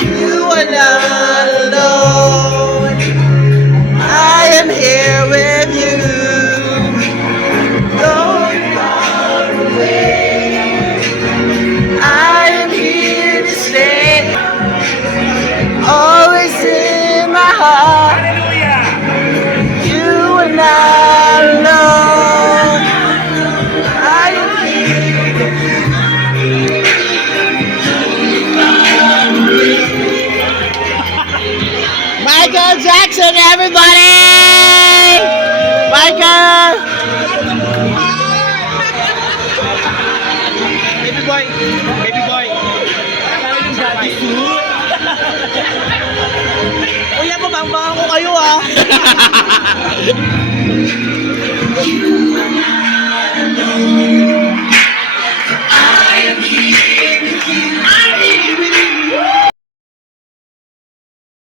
You are not alone. I am here with you. Going far away. I am here to stay. Always in my heart. You are not alone. I am Michael Jackson, everybody! Michael! Baby boy! Baby boy! Kuya, babangbangan ko kayo ah!